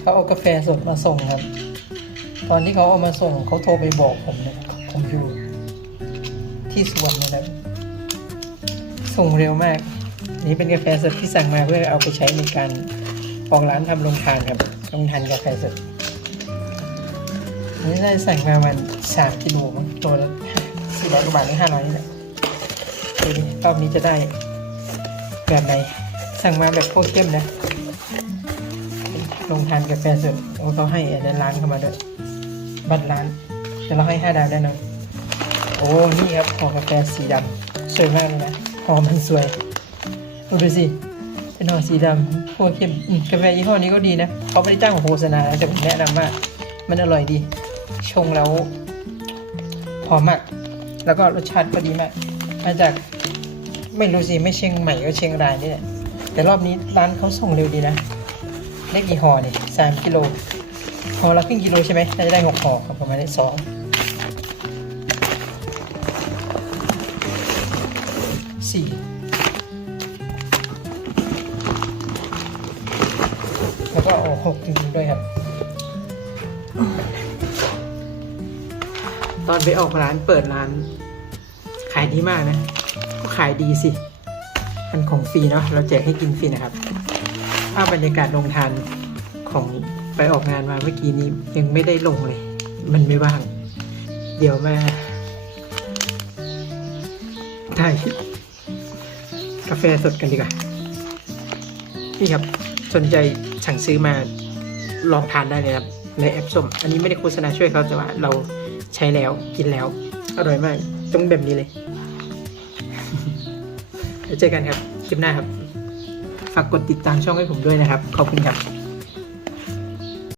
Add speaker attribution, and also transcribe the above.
Speaker 1: เขาเอากาแฟสดมาส่งครับ ตอนที่เขาเอามาส่งเขาโทรไปบอกผมเลยผมอยู่ที่สวนนะครับ ส่งเร็วมาก นี่เป็นกาแฟสดที่สั่งมาเพื่อเอาไปใช้ในการออกร้านทำโรงทานครับโรงทานกาแฟสดนี่ได้สั่งมามันสามกิโลมั้งตัวละสี่ร้อยกว่าบาทหรือห้าร้อยนี่แหละดูดิรอบนี้จะได้แบบไหนสั่งมาแบบโคตรเข้มนะ โรงทานกาแฟสดโอ้เขาให้อันนั้ร้านเข้ามาด้วย บัตรร้าน แต่เราให้ห้าดาวแน่นอนโอ้ นี่ครับห่อกาแฟสีดำสวยมากเลยนะห่อมันสวยดูดูสิเป็นห่อสีดำพวกเข้มกาแฟยี่ห้อนี้ก็ดีนะเขาไม่ได้จ้างโฆษณาแต่ผมแนะนำว่ามันอร่อยดี ชงแล้วหอมมาก แล้วก็รสชาติก็ดีมาก มาจากไม่รู้สิ ไม่เชียงใหม่ก็เชียงรายนี่แหละแต่รอบนี้ร้านเขาส่งเร็วดีนะ ได้กี่ห่อเนี่ยสามกิโลห่อละครึ่งกิโลใช่ไหมน่าจะได้หกห่อครับประมาณได้สองสี่แล้วก็เอาหกจริงๆด้วยครับ ตอนไปออกร้านเปิดร้าน ขายดีมากนะ ก็ขายดีสิ มันของฟรีเนาะเราแจกให้กินฟรีนะครับาพบรรยากาศโรงทานของไปออกงานมาเมื่อกี้นี้ยังไม่ได้ลงเลย มันไม่ว่าง เดี๋ยวมาถ่ายกาแฟสดกันดีกว่า นี่ครับสนใจสั่งซื้อมาลองทานได้เลยครับ ในแอปส้ม อันนี้ไม่ได้โฆษณาช่วยเขาแต่ว่าเราใช้แล้วกินแล้ว อร่อยมากตรงแบบนี้เลยเดี๋ยวเจอกันครับ คลิปหน้าครับ ฝากกดติดตามช่องให้ผมด้วยนะครับ ขอบคุณครับ